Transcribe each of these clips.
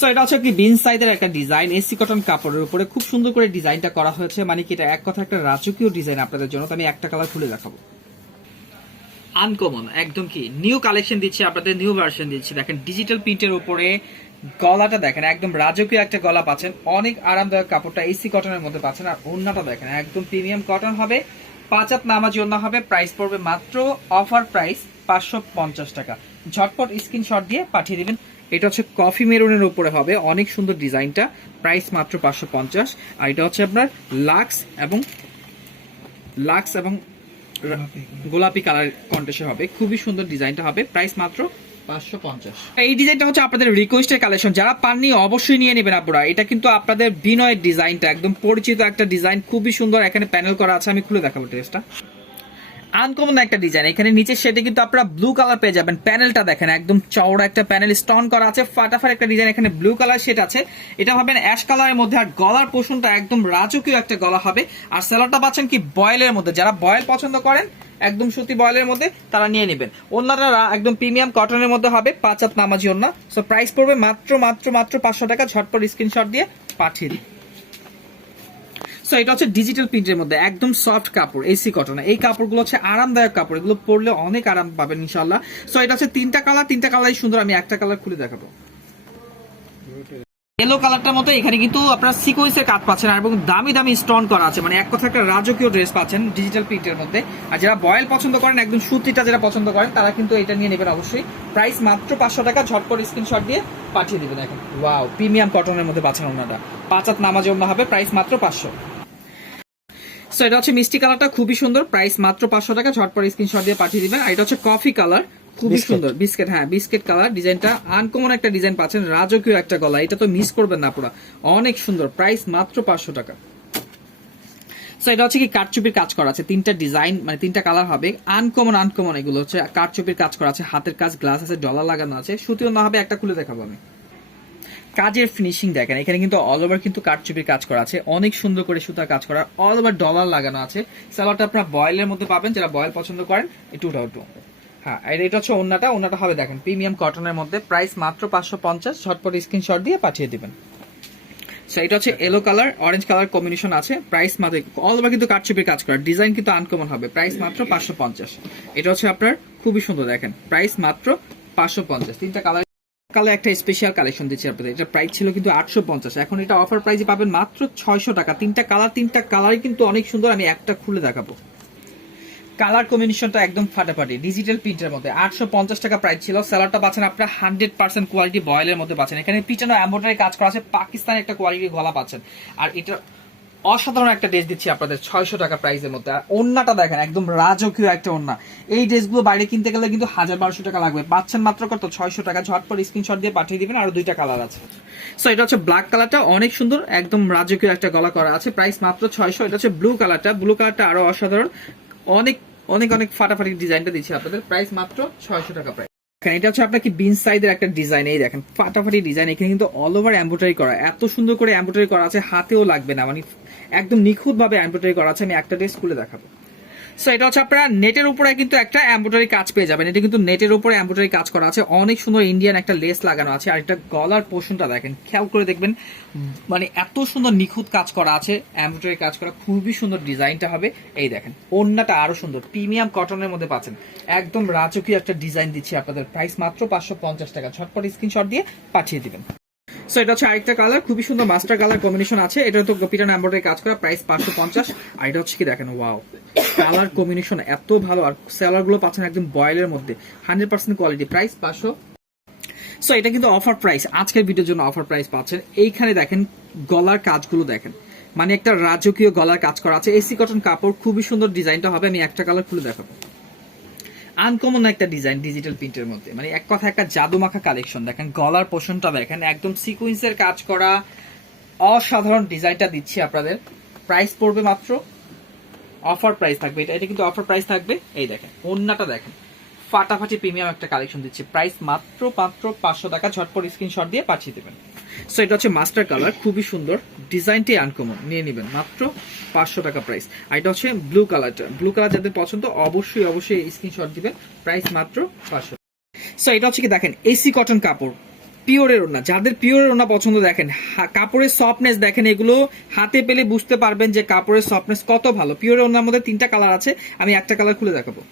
So এটা হচ্ছে কি বিন সাইজের একটা ডিজাইন, এসি কটন কাপড়ের উপরে খুব সুন্দর করে ডিজাইনটা করা হয়েছে। মানে কি এটা এক কথা একটা রাজকীয় ডিজাইন আপনাদের জন্য। তো আমি একটা কালার খুলে দেখাবো। আনকমন একদম কি নিউ কালেকশন দিচ্ছি আপনাদের, নিউ ভার্সন দিচ্ছি। দেখেন ডিজিটাল প্রিন্টের উপরে গলাটা দেখেন একদম রাজকীয় একটা গলা পাচ্ছেন, অনেক আরামদায়ক কাপড়টা এসি কটনের মধ্যে পাচ্ছেন। আর ওড়নাটা দেখেন একদম প্রিমিয়াম কটন হবে, 5 হাত নামাজি ওড়না হবে। প্রাইস পড়বে মাত্র অফার প্রাইস 550 টাকা। ঝটপট স্ক্রিনশট দিয়ে পাঠিয়ে দিবেন। এটা হচ্ছে কফি মেরুনের উপরে হবে, অনেক সুন্দর ডিজাইনটা, প্রাইস মাত্র 550। আর এটা হচ্ছে আপনার লাক্স এবং গোলাপি কালার কন্ট্রাস্টে হবে, খুবই সুন্দর ডিজাইনটা হবে, প্রাইস মাত্র 550। এই ডিজাইনটা হচ্ছে আপনাদের রিকোয়েস্টের কালেকশন, যারা পাননি অবশ্যই নিয়ে নেবেন আপনারা। এটা কিন্তু আপনাদের বিনয়ের ডিজাইনটা একদম পরিচিত একটা ডিজাইন, খুবই সুন্দর। এখানে প্যানেল করা আছে, আমি খুলে দেখাবো ড্রেসটা। আনকমন একটা ডিজাইন, এখানে নিচের শেডে কিন্তু আপনারা ব্লু কালার পেয়ে যাবেন। প্যানেলটা দেখেন একদম চওড়া একটা প্যানেল স্টোন করা আছে, ফাটাফাট একটা ডিজাইন। এখানে ব্লু কালার শেড আছে, এটা হবে অ্যাশ কালারের মধ্যে। আর গলার পোর্শনটা একদম রাজকীয় একটা গলা হবে। আর সেলারটা পাচ্ছেন কি বয়েলের মধ্যে, যারা বয়েল পছন্দ করেন একদম সুতি বয়েলের মধ্যে তারা নিয়ে নেবেন। ওন্নাটা একদম প্রিমিয়াম কটনের মধ্যে হবে, 5 হাত নামাজি ওন্না। সো প্রাইস পড়বে মাত্র 500 টাকা। ঝটপট স্ক্রিনশট দিয়ে পাঠিয়ে দিন। সো এটা হচ্ছে ডিজিটাল প্রিন্টের মধ্যে একদম সফট কাপড়, এসি কটন। এই কাপড়গুলো হচ্ছে আরামদায়ক কাপড়, এগুলো পরলে অনেক আরাম পাবেন ইনশাআল্লাহ। সো এটা হচ্ছে তিনটা কালারই সুন্দর। আমি একটা কালার খুলে দেখাবো। ইয়েলো কালারটার মতো এখানে কিন্তু আপনারা সিকোয়েন্সের কাজ পাচ্ছেন, আর এবং দামি দামি স্টোন করা আছে। মানে এক কথা একটা রাজকীয় ড্রেস পাচ্ছেন ডিজিটাল প্রিন্টের মধ্যে। আর যারা বয়েল পছন্দ করেন, একদম সুতিটা যারা পছন্দ করেন, তারা কিন্তু এটা নিয়ে নেবেন অবশ্যই। প্রাইস মাত্র 500 টাকা। ঝটপট স্ক্রিনশট দিয়ে পাঠিয়ে দিবেন। এখন ওয়াও, প্রিমিয়াম কটনের মধ্যে পাচ্ছেন ওনাটা, 5 হাত নামাজি ওড়না হবে, প্রাইস মাত্র 500। সো এটা হচ্ছে মিষ্টি কালারটা, খুবই সুন্দর, প্রাইস মাত্র 500 টাকা। ঝটপট স্ক্রিনশট দিয়ে পাঠিয়ে দিবেন। আর এটা হচ্ছে কফি কালার, খুবই সুন্দর বিস্কিট, হ্যাঁ বিস্কিট কালার। ডিজাইনটা আনকমন একটা ডিজাইন পাচ্ছেন, রাজকীয় একটা গলা, এটা তো মিস করবেন না, পুরো অনেক সুন্দর। প্রাইস মাত্র 500 টাকা। সো এটা হচ্ছে কি কারচুপির কাজ করা আছে, তিনটা ডিজাইন মানে তিনটা কালার হবে। আনকমন এগুলো হচ্ছে কারচুপির কাজ করা আছে, হাতের কাজ, গ্লাস আছে, ডলার লাগানো আছে, সুতিও না হবে। একটা খুলে দেখাবো আমি। কাজের ফিনিশিং দেখেন, এখানে কিন্তু অল ওভার কিন্তু কারচুপির কাজ করা আছে, অনেক সুন্দর করে সুতার কাজ করা, অল ওভার ডলার লাগানো আছে। সালোয়ারটা আপনারা বয়েলের মধ্যে পাবেন, যারা বয়েল পছন্দ করেন একটু হ্যাঁ। এটা হচ্ছে ওন্নাটা হবে দেখেন প্রিমিয়াম কটনের মধ্যে, প্রাইস মাত্র 550। ঝটপট স্ক্রিনশট দিয়ে পাঠিয়ে দিবেন। এটা হচ্ছে yellow colour orange colour combination আছে, প্রাইস মাত্র অল ওভার কিন্তু কারচুপির কাজ করা, ডিজাইন কিন্তু আনকমন হবে, প্রাইস মাত্র 550। এটা হচ্ছে আপনার খুবই সুন্দর দেখেন, প্রাইস মাত্র 550। তিনটা কালার একটা স্পেশাল কালেকশন দিচ্ছি আপনাদের। এটা প্রাইস ছিল কিন্তু 850, এখন এটা অফার প্রাইসে পাবেন মাত্র 600 টাকা। তিনটা কালারই কিন্তু অনেক সুন্দর। আমি একটা খুলে দেখাবো। কালার কম্বিনেশনটা একদম ফাটাফাটি, ডিজিটাল প্রিন্টের মধ্যে 850 টাকা প্রাইস ছিল। সেলারটা পাচ্ছেন আপনারা 100% কোয়ালিটি বয়েলের মধ্যে পাচ্ছেন। এখানে পিছনে এমব্রয়ডারি কাজ করা আছে, পাকিস্তানি একটা কোয়ালিটি গলা পাচ্ছেন। আর এটা অসাধারণ একটা ড্রেস দিচ্ছি আপনাদের 600 টাকা প্রাইসের মধ্যে। আর ওন্নাটা দেখেন একদম রাজকীয় একটা ওন্না। এই ড্রেসগুলো বাইরে কিনতে গেলে কিন্তু 1000-1200 টাকা লাগবে, পাচ্ছেন মাত্র কত 600 টাকা। ঝটপট স্ক্রিনশট দিয়ে পাঠিয়ে দিবেন। আর দুইটা কালার আছে। সো এটা হচ্ছে ব্ল্যাক কালারটা, অনেক সুন্দর, একদম রাজকীয় একটা গলা করা আছে, প্রাইস মাত্র 600। এটা হচ্ছে ব্লু কালারটা আরো অসাধারণ, অনেক অনেক অনেক ফাটাফাটি ডিজাইনটা দিচ্ছি আপনাদের, প্রাইস মাত্র 600 টাকা প্রাইস। এটা হচ্ছে আপনার কি বিন সাইজের একটা ডিজাইন, এই দেখেন ফাটাফাটি ডিজাইন। এখানে কিন্তু অল ওভার এমব্রয়ডারি করা, এত সুন্দর করে এমব্রয়ডারি করা আছে, হাতেও লাগবে না, মানে একদম নিখুঁত ভাবে এমব্রয়ডারি করা আছে। আমি একটা ড্রেস খুলে দেখাবো। সো এটা হচ্ছে আপনারা নেটের উপরে কিন্তু একটা এমব্রয়ডারি কাজ পেয়ে যাবেন। এটা কিন্তু নেটের উপরে এমব্রয়ডারি কাজ করা আছে, অনেক সুন্দর ইন্ডিয়ান একটা লেস লাগানো আছে। আর এটা গলার পোর্শনটা দেখেন, খেয়াল করে দেখবেন, মানে এত সুন্দর নিখুঁত কাজ করা আছে, এমব্রয়ডারি কাজ করা, খুবই সুন্দর ডিজাইনটা হবে। এই দেখেন ওড়নাটা আরো সুন্দর, প্রিমিয়াম কটনের মধ্যে পাচ্ছেন, একদম রাজকীয় একটা ডিজাইন দিচ্ছি আপনাদের, প্রাইস মাত্র 550 টাকা। ঝটপট স্ক্রিনশট দিয়ে পাঠিয়ে দিবেন। সো এটা হচ্ছে আরেকটা কালার, খুবই সুন্দর মাস্টার কালার কম্বিনেশন আছে। এটা তো পিটানো এমব্রয়ডারি কাজ করা, প্রাইস 550। আর এটা হচ্ছে কি দেখেন, ওয়াও কালার কম্বিনেশন এত ভালো। আর সেলার গুলো পাচ্ছেন একদম বয়েলের মধ্যে, 100% কোয়ালিটি, প্রাইস 500। সো এটা কিন্তু অফার প্রাইস, আজকের ভিডিওর জন্য অফার প্রাইস পাচ্ছেন। এইখানে দেখেন গলার কাজগুলো দেখেন, মানে একটা রাজকীয় গলার কাজ করা আছে, এসি কটন কাপড়, খুবই সুন্দর ডিজাইনটা হবে। আমি একটা কালার খুলে দেখাবো। আনকমন একটা ডিজাইন ডিজিটাল প্রিন্টের মধ্যে, মানে এক কথা একটা জাদুমাখা কালেকশন। দেখেন গলার পোর্শনটা দেখেন, একদম সিকোয়েন্সের কাজ করা, অসাধারণ ডিজাইনটা দিচ্ছি আপনাদের। প্রাইস পড়বে মাত্র অফার প্রাইস থাকবে, এটা কিন্তু অফার প্রাইস থাকবে। এই দেখেন ওন্নাটা দেখেন, ফাটাফাটি প্রিমিয়াম একটা কালেকশন দিচ্ছি, প্রাইস মাত্র 500 টাকা। ঝটপট স্ক্রিনশট দিয়ে পাঠিয়ে দেবেন। সো এটা হচ্ছে মাস্টার কালার, খুবই সুন্দর, ডিজাইনটি আনকমন, নিয়ে নেবেন মাত্র 500 টাকা প্রাইস। আর এটা হচ্ছে ব্লু কালার যাদের পছন্দ অবশ্যই স্ক্রিনশট দিবেন, প্রাইস মাত্র 500। সো এটা হচ্ছে কি দেখেন এসি কটন কাপড়, পিওরের ওড়না, যাদের পিওরের ওড়না পছন্দ দেখেন কাপড়ের সফটনেস দেখেন, এগুলো হাতে পেলে বুঝতে পারবেন যে কাপড়ের সফটনেস কত ভালো। পিওরের ওড়নার মধ্যে 3টা কালার আছে, আমি একটা কালার খুলে দেখাবো।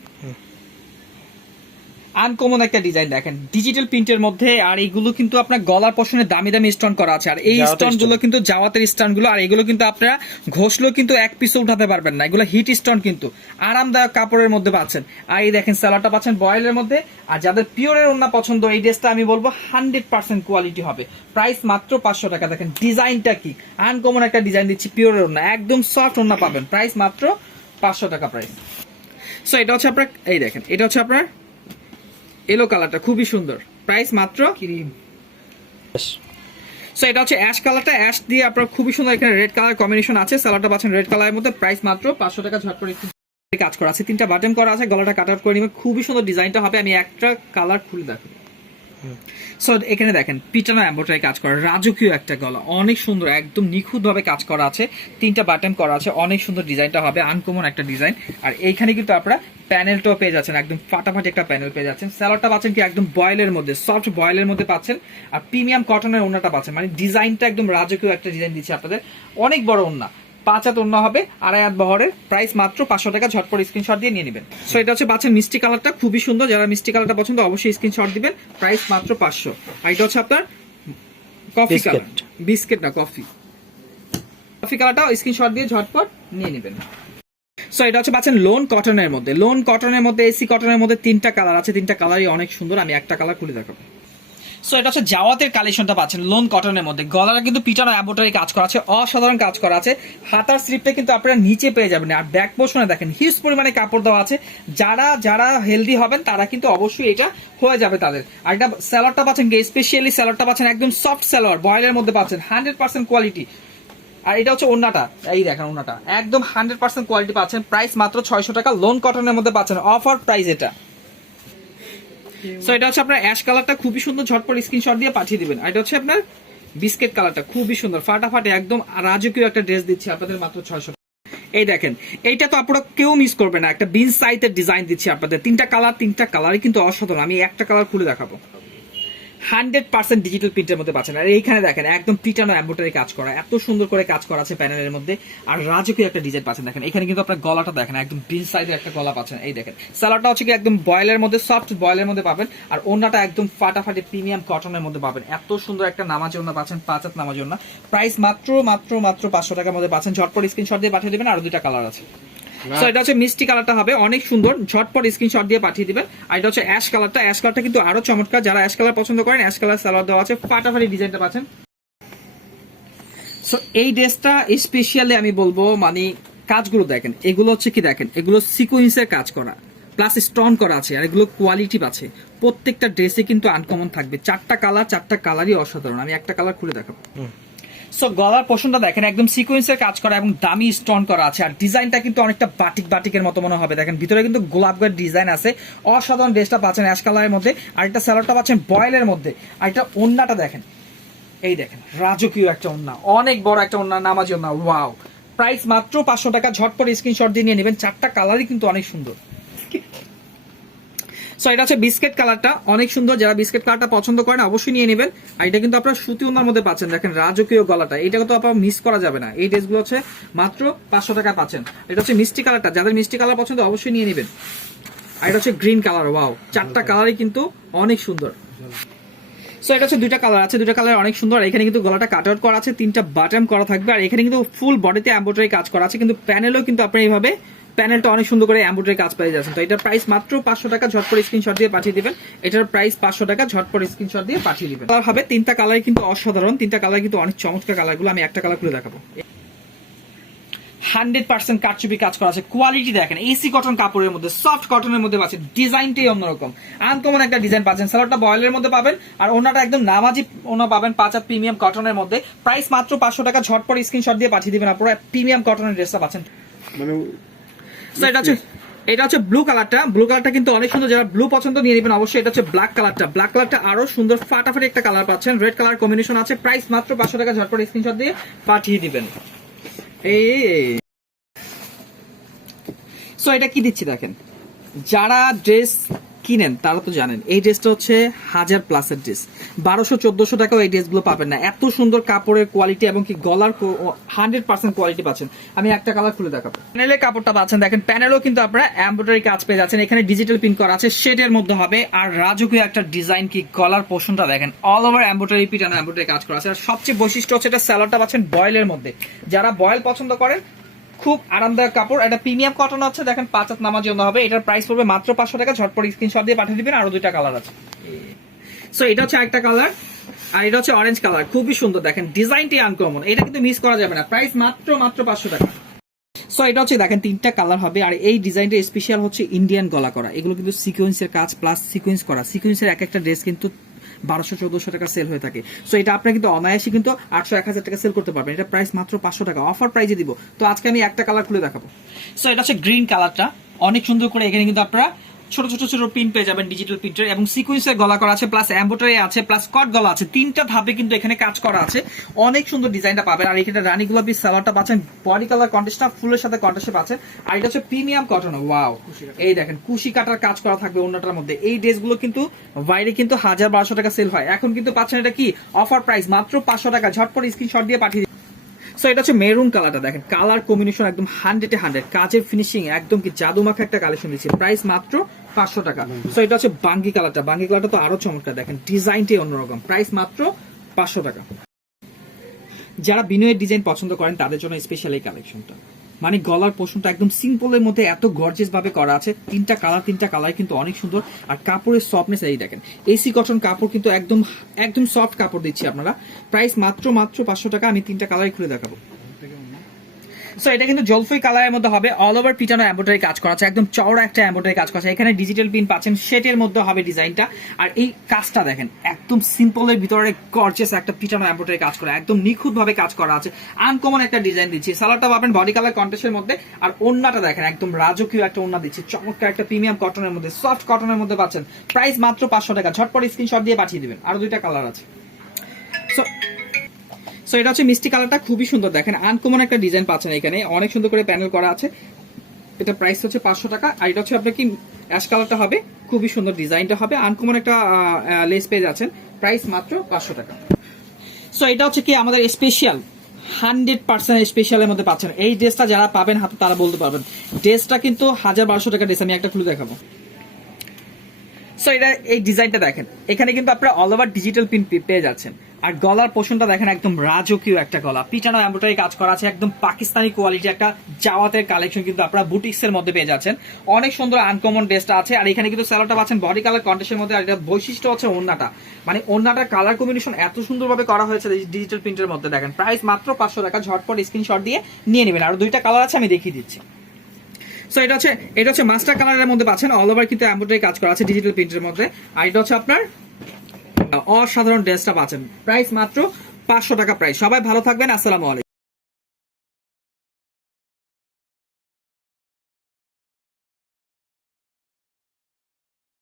আনকমন একটা ডিজাইন দেখেন ডিজিটাল প্রিন্টের মধ্যে, আর এইগুলো কিন্তু আপনার গলার পশনে দামি দামি স্টোন করা আছে, আর এই স্টোন গুলো কিন্তু জাওয়াতের স্টোন গুলো, আর এগুলো কিন্তু আপনারা ঘষলেও কিন্তু এক পিসও উঠাতে পারবেন না, এগুলো হিট স্টোন কিন্তু আরামদায়ক কাপড়ের মধ্যে পাচ্ছেন। আর এই দেখেন সালোয়ারটা পাচ্ছেন বয়েলের মধ্যে। আর যাদের পিওরের ওড়না পছন্দ এই ড্রেসটা আমি বলবো 100% কোয়ালিটি হবে। প্রাইস মাত্র 500 টাকা। দেখেন ডিজাইনটা কি আনকমন একটা ডিজাইন দিচ্ছি, পিওরের ওড়না একদম সফট ওড়না পাবেন, প্রাইস মাত্র 500 টাকা প্রাইস। সো এটা হচ্ছে আপনার, এই দেখেন এটা হচ্ছে আপনার এলো কালারটা খুবই সুন্দর, প্রাইস মাত্র ক্রিম। সো এটা হচ্ছে অ্যাশ কালারটা, অ্যাশ দিয়ে আপনার খুবই সুন্দর এখানে রেড কালার কম্বিনেশন আছে, সালোয়ারটা পাচ্ছেন রেড কালারের মধ্যে, প্রাইস মাত্র 500 টাকা। ঝটপট কাজ করা আছে, 3টা বাটন করা আছে, গলাটা কাট আউট করে নিবে, খুবই সুন্দর ডিজাইনটা হবে। আমি একটা কালার খুলে দেখাবো। সো এখানে দেখেন পিটানো এমব্রয়ডারি কাজ করা, রাজকীয় একটা গলা, অনেক সুন্দর একদম নিখুঁত ভাবে কাজ করা আছে, 3টা বাটন করা আছে, অনেক সুন্দর ডিজাইনটা হবে, আনকমন একটা ডিজাইন। আর এইখানে কিন্তু আপনারা প্যানেলটাও পেয়ে যাচ্ছেন, একদম ফাটাফাটি একটা প্যানেল পেয়ে যাচ্ছেন। স্যালোয়ারটা পাচ্ছেন কি একদম বয়েলের মধ্যে, সফট বয়েলের মধ্যে পাচ্ছেন, আর প্রিমিয়াম কটনের ওড়নাটা পাচ্ছেন, মানে ডিজাইনটা একদম রাজকীয় একটা ডিজাইন দিচ্ছে আপনাদের, অনেক বড় ওড়না, 5 হাত ওড়না হবে, 2.5 হাত বহরের, প্রাইস মাত্র 500 টাকা। ঝটপট স্ক্রিনশট দিয়ে নিয়ে নেবেন। সো এটা হচ্ছে পাচ্ছেন মিষ্টি কালারটা খুবই সুন্দর, যারা মিষ্টি কালারটা পছন্দ অবশ্যই স্ক্রিনশট দিবেন, প্রাইস মাত্র 500। আর এটা হচ্ছে আপনার কফি কালার, বিস্কিট না কফি কালারটাও স্ক্রিনশট দিয়ে ঝটপট নিয়ে নেবেন। সো এটা হচ্ছে পাচ্ছেন লোন কটনের মধ্যে, লোন কটনের মধ্যে এসি কটনের মধ্যে 3টা কালার আছে, 3টা কালারই অনেক সুন্দর, আমি একটা কালার খুলে দেখাবো। সো এটা হচ্ছে জাওয়াতের কালেকশনটা পাচ্ছেন লোন কটনের মধ্যে, গলাটা কিন্তু পিটানো এমব্রয়ডারি কাজ করা আছে, অসাধারণ কাজ করা আছে, হাতার স্লিপটা কিন্তু আপনারা নিচে পেয়ে যাবেন। আর ব্যাক পোর্শনে দেখেন হিউজ পরিমাণে কাপড় দেওয়া আছে, যারা হেলদি হবেন তারা কিন্তু অবশ্যই এটা হয়ে যাবে তাদের। আর এটা স্যালোয়ারটা পাচ্ছেন স্পেশালি স্যালোয়ারটা পাচ্ছেন একদম সফট স্যালোয়ার, বয়েলের মধ্যে পাচ্ছেন 100% কোয়ালিটি। আর এটা হচ্ছে ওন্নাটা, এই দেখেন ওন্নাটা একদম 100% কোয়ালিটি পাচ্ছেন, প্রাইস মাত্র 600 টাকা। লোন কটনের মধ্যে পাচ্ছেন, অফার প্রাইস এটা। সো এটা হচ্ছে আপনার অ্যাশ কালারটা খুবই সুন্দর, ঝটপট স্ক্রিনশট দিয়ে পাঠিয়ে দিবেন। আর এটা হচ্ছে আপনার বিস্কিট কালারটা খুবই সুন্দর, ফাটাফাটি একদম রাজকীয় একটা ড্রেস দিচ্ছি আপনাদের মাত্র 600। এই দেখেন এইটা তো আপনারা কেউ মিস করবে না, একটা বিন সাইজের ডিজাইন দিচ্ছি আপনাদের, 3টা কালার, 3টা কালারই কিন্তু অসাধারণ। আমি একটা কালার খুলে দেখাবো। 100% ডিজিটাল প্রিন্টের মধ্যে পাচ্ছেন। আর এইখানে দেখেন একদম পিটানো এমব্রয়ডারি কাজ করা, এত সুন্দর করে কাজ করা আছে প্যানেলের মধ্যে, আর রাজকীয় একটা ডিজাইন পাচ্ছেন। দেখেন এখানে কিন্তু আপনার গলাটা দেখেন একদম বিন সাইজের একটা গলা পাচ্ছেন। এই দেখেন সালোয়ারটা হচ্ছে কি একদম বয়েলের মধ্যে, সফট বয়েলের মধ্যে পাবেন, আর ওড়নাটা একদম ফাটাফাটি প্রিমিয়াম কটনের মধ্যে পাবেন। এত সুন্দর একটা নামাজি ওড়না পাচ্ছেন, 5 হাত নামাজি ওড়না, প্রাইস মাত্র 500 টাকার মধ্যে পাচ্ছেন। ঝটপট স্ক্রিনশট দিয়ে পাঠিয়ে দিবেন। আরো 2টা কালার আছে। সো এটা হচ্ছে মিষ্টি কালারটা হবে অনেক সুন্দর, ঝটপট স্ক্রিনশট দিয়ে পাঠিয়ে দিবেন। আর এটা হচ্ছে অ্যাশ কালারটা, অ্যাশ কালারটা কিন্তু আরো চমৎকার, যারা অ্যাশ কালার পছন্দ করেন অ্যাশ কালার সালোয়ার দেওয়া আছে, ফাটাফাটি ডিজাইনটা পাচ্ছেন। সো এই ড্রেসটা স্পেশালি আমি বলবো, মানে কাজগুলো দেখেন, এগুলো হচ্ছে কি দেখেন, এগুলো সিকোয়েন্সের কাজ করা প্লাস স্টোন করা আছে, আর এগুলো কোয়ালিটি আছে, প্রত্যেকটা ড্রেসে কিন্তু আনকমন থাকবে। 4টা কালার, 4টা কালারই অসাধারণ। আমি একটা কালার খুলে দেখাবো। সো গলার পোর্শনটা দেখেন একদম সিকোয়েন্সের কাজ করা এবং দামি স্টোন করা আছে, আর ডিজাইনটা কিন্তু অনেকটা বাটিকের মতো মনে হবে। দেখেন ভিতরে কিন্তু গোলাপ গাছ ডিজাইন আছে, অসাধারণ। ড্রেসটা পাচ্ছেন অ্যাশ কালারের মধ্যে, আর একটা স্যালোয়ারটা পাচ্ছেন বয়েলের মধ্যে, আর একটা ওন্নাটা দেখেন, এই দেখেন রাজকীয় একটা ওন্না, অনেক বড় একটা ওন্না, নামাজি ওন্না, ওয়াও। প্রাইস মাত্র 500 টাকা। ঝটপট স্ক্রিনশট দিয়ে নিয়ে নেবেন, 4টা কালারই কিন্তু অনেক সুন্দর। সো এটা হচ্ছে বিস্কিট কালারটা অনেক সুন্দর, যারা বিস্কিট কালারটা পছন্দ করেন অবশ্যই নিয়ে নেবেন। আর এটা কিন্তু আপনার সুতি ওড়নার মধ্যে পাচ্ছেন, দেখেন রাজকীয় গলাটা, এটা তো আপনার মিস করা যাবে না। এই ড্রেসগুলো হচ্ছে মাত্র 500 টাকা পাচ্ছেন। এটা হচ্ছে মিষ্টি কালারটা, যাদের মিষ্টি কালার পছন্দ অবশ্যই নিয়ে নেবেন। আর এটা হচ্ছে গ্রিন কালার, ওয়াও, 4টা কালারই কিন্তু অনেক সুন্দর। সো এটা হচ্ছে 2টা কালার আছে, 2টা কালার অনেক সুন্দর। এখানে কিন্তু গলাটা কাট আউট করা আছে, 3টা বাটন করা থাকবে, আর এখানে কিন্তু ফুল বডিতে এমব্রয়ডারি কাজ করা আছে, কিন্তু প্যানেলও কিন্তু আপনি এইভাবে প্যানেলটা অনেক সুন্দর করে এমব্রয়ডারি কাজ পেয়ে যাচ্ছেন। তো এটার প্রাইস মাত্র 500 টাকা। ঝটপট স্ক্রিনশট দিয়ে পাঠিয়ে দিবেন। এটার প্রাইস 500 টাকা। ঝটপট স্ক্রিনশট দিয়ে পাঠিয়ে দিবেন। কালার হবে 3টা কালার কিন্তু অসাধারণ, 3টা কালার কিন্তু অনেক চমৎকার কালারগুলো। আমি একটা কালার খুলে দেখাবো। 100% কারচুপি কাজ করা আছে, কোয়ালিটি দেখেন, এসি কটন কাপড়ের মধ্যে, সফট কটনের মধ্যে পাচ্ছেন, ডিজাইনটাই অন্যরকম, আনকমন একটা ডিজাইন পাচ্ছেন। সালোয়ারটা বয়েলের মধ্যে পাবেন, আর ওনাটা একদম নামাজি ওনা পাবেন, 5 হাত প্রিমিয়াম কটনের মধ্যে, প্রাইস মাত্র 500 টাকা। ঝটপট স্ক্রিনশট দিয়ে পাঠিয়ে দিবেন, আপনারা প্রিমিয়াম কটনের ড্রেসটা পাচ্ছেন। মানে এটা হচ্ছে ব্লু কালারটা, ব্লু কালারটা কিন্তু অনেক সুন্দর, যারা ব্লু পছন্দ নিয়ে নেবেন অবশ্যই। এটা হচ্ছে ব্ল্যাক কালারটা, ব্ল্যাক কালারটা আরো সুন্দর, ফাটাফাটি একটা কালার পাচ্ছেন, রেড কালার কম্বিনেশন আছে, প্রাইস মাত্র 500 টাকা। ঝটপট স্ক্রিনশট দিয়ে পাঠিয়ে দিবেন। সো এটা কি দিচ্ছি দেখেন, যারা ড্রেস কিনেন তারা তো জানেন এই ড্রেসটা হচ্ছে 1000+ ড্রেস, 1200-1400 টাকাও এই ড্রেসগুলো পাবেন না। এত সুন্দর কাপড়ের কোয়ালিটি এবং কি গলার 100% কোয়ালিটি পাচ্ছেন। আমি একটা কালার খুলে দেখাবো। প্যানেলের কাপড়টা পাচ্ছেন, দেখেন প্যানেলও কিন্তু আপনারা এমব্রয়ডারি কাজ পেয়ে যাচ্ছেন। এখানে ডিজিটাল প্রিন্ট করা আছে, শেডের মধ্যে হবে। আর রাজকীয় একটা ডিজাইন, কি গলার পোর্শনটা দেখেন অল ওভার এমব্রয়ডারি পিটানো এমব্রয়ডারি কাজ করা আছে। আর সবচেয়ে বৈশিষ্ট্য হচ্ছে এটা স্যালোয়ারটা পাচ্ছেন বয়েলের মধ্যে। যারা বয়েল পছন্দ করেন, খুব আরামদায়ক কাপড়। এটা প্রিমিয়াম কটন আছে, দেখেন 5 হাত নামার জন্য হবে। এটার প্রাইস পড়বে মাত্র 500 টাকা। ঝটপট স্ক্রিনশট দিয়ে পাঠিয়ে দিবেন। আরো 2টা কালার আছে। সো এটা হচ্ছে একটা কালার, আর এটা হচ্ছে অরেঞ্জ কালার, খুবই সুন্দর। দেখেন ডিজাইনটি আনকমন, এটা কিন্তু মিস করা যাবে না। প্রাইস মাত্র 500 টাকা। সো এটা হচ্ছে দেখেন 3টা কালার হবে। আর এই ডিজাইনটা স্পেশাল হচ্ছে ইন্ডিয়ান গলা করা। এগুলো কিন্তু সিকোয়েন্সের কাজ প্লাস সিকোয়েন্স করা। সিকোয়েন্সের এক একটা ড্রেস কিন্তু 1200-1400 টাকা সেল হয়ে থাকে। সো এটা আপনি কিন্তু অনায়াসে কিন্তু 800-1000 টাকা সেল করতে পারবেন। এটা প্রাইস মাত্র 500 টাকা, অফার প্রাইজে দিব। তো আজকে আমি একটা কালার খুলে দেখাবো। সো এটা হচ্ছে গ্রিন কালারটা, অনেক সুন্দর করে এখানে কিন্তু আপনারা ছোট ছোট ছোট প্রিন্ট পেয়ে যাবেন, ডিজিটাল প্রিন্টের, এবং সিকোয়েন্সের গলা করা আছে, প্লাস এমব্রয়ডারি আছে, প্লাস কট গলা আছে। 3টা ধাপে কিন্তু এখানে কাজ করা আছে। অনেক সুন্দর ডিজাইনটা পাবেন। আর এখানে রানী গোলাপি সালোয়ারটা পাচ্ছেন, বডি কালার কন্ট্রাস্টটা ফুলের সাথে কন্ট্রাস্টে পাচ্ছেন। আর এটা হচ্ছে প্রিমিয়াম কটন। ওয়াও, এই দেখেন কুশি কাটার কাজ করা থাকবে ওন্নাটার মধ্যে। এই ড্রেসগুলো কিন্তু বাইরে কিন্তু 1000-1200 টাকা সেল হয়, এখন কিন্তু পাচ্ছেন এটা কি অফার প্রাইস মাত্র 500 টাকা। ঝটপট স্ক্রিনশট দিয়ে পাঠিয়ে। সো এটা হচ্ছে মেরুন কালারটা, দেখেন কালার কম্বিনেশন একদম 100-100, কাজের ফিনিশিং একদম কি জাদুমাখা একটা কালেকশন দিচ্ছে। প্রাইস মাত্র 500 টাকা। সো এটা হচ্ছে বাঙ্গি কালারটা, বাঙ্গি কালারটা তো আরো চমৎকার, দেখেন ডিজাইনটাই অন্যরকম। প্রাইস মাত্র 500 টাকা। যারা বিনয়ের ডিজাইন পছন্দ করেন তাদের জন্য স্পেশাল এই কালেকশনটা। মানে গলার পোর্শনটা একদম সিম্পলের মধ্যে এত গর্জিয়াস ভাবে করা আছে। 3টা কালার কিন্তু অনেক সুন্দর। আর কাপড়ের সফটনেস এই দেখেন, এসি কটন কাপড় কিন্তু একদম একদম সফট কাপড় দিচ্ছি আপনারা। প্রাইস মাত্র 500 টাকা। আমি 3টা কালারই খুলে দেখাবো। সো এটা কিন্তু জলফই কালারের মধ্যে হবে, অল ওভার পিটানো এমব্রয়ডারি কাজ করা আছে, একদম চওড়া একটা এমব্রয়ডারি কাজ করা আছে। এখানে ডিজিটাল প্রিন্ট পাচ্ছেন, শেটের মধ্যে হবে ডিজাইনটা। আর এই কাজটা দেখেন একদম সিম্পলের ভিতরে গর্জিয়াস একটা পিটানো এমব্রয়ডারি কাজ করা, একদম নিখুঁত ভাবে কাজ করা আছে। আনকমন একটা ডিজাইন দিচ্ছি। সালোয়ারটা পাবেন বডি কালার কন্ট্রাস্টের মধ্যে। আর ওন্নাটা দেখেন একদম রাজকীয় একটা ওন্না দিচ্ছি, চমৎকার একটা প্রিমিয়াম কটনের মধ্যে, সফট কটনের মধ্যে পাচ্ছেন। প্রাইস মাত্র 500 টাকা। ঝটপট স্ক্রিনশট দিয়ে পাঠিয়ে দিবেন। আরো 2টা কালার আছে। সো এটা হচ্ছে মিষ্টি কালারটা, খুবই সুন্দর। দেখেন আনকমন একটা ডিজাইন পাচ্ছেন, এখানে অনেক সুন্দর করে প্যানেল করা আছে। এটা প্রাইস হচ্ছে 500 টাকা। আর এটা হচ্ছে আপনার কি অ্যাশ কালারটা হবে, খুবই সুন্দর ডিজাইনটা হবে, আনকমন একটা লেস পেজ আছেন। প্রাইস মাত্র 500 টাকা। সো এটা হচ্ছে কি আমাদের স্পেশাল 100% স্পেশালের মধ্যে পাচ্ছেন। এই ড্রেসটা যারা পাবেন হাতে তারা বলতে পারবেন ড্রেসটা কিন্তু 1000-1200 টাকা ড্রেস। আমি একটা খুলে দেখাবো। সো এটা এই ডিজাইনটা দেখেন, এখানে কিন্তু আপনারা অল ওভার ডিজিটাল প্রিন্ট পেয়ে যাচ্ছেন। আর গলার পোর্শনটা দেখেন একদম রাজকীয় একটা গলা, পিটানো এমব্রয়ডারি কাজ করা আছে, একদম পাকিস্তানি কোয়ালিটি একটা জাওয়াতের কালেকশন কিন্তু আপনারা বুটিক্স এর মধ্যে পেয়ে যাচ্ছেন। অনেক সুন্দর আনকমন ড্রেসটা আছে। আর এখানে কিন্তু সালোয়ারটা পাচ্ছেন বডি কালার কন্ট্রাস্টের মধ্যে। আর এটা বৈশিষ্ট্য হচ্ছে ওন্নাটা, মানে ওন্নাটার কালার কম্বিনেশন এত সুন্দরভাবে করা হয়েছে ডিজিটাল প্রিন্টের মধ্যে। দেখেন প্রাইস মাত্র 500 টাকা। ঝটপট স্ক্রিনশট দিয়ে নিয়ে নেবেন। আর 2টা কালার আছে, আমি দেখিয়ে দিচ্ছি। সো এটা হচ্ছে মাস্টার কালারের মধ্যে পাচ্ছেন, অল ওভার কিন্তু এমব্রয়ডারি কাজ করা আছে ডিজিটাল প্রিন্টের মধ্যে। আর এটা হচ্ছে আপনার অসাধারণ ড্রেসটা পাচ্ছেন। প্রাইস মাত্র 500 টাকা প্রাইস। সবাই ভালো থাকবেন। আসসালামু আলাইকুম।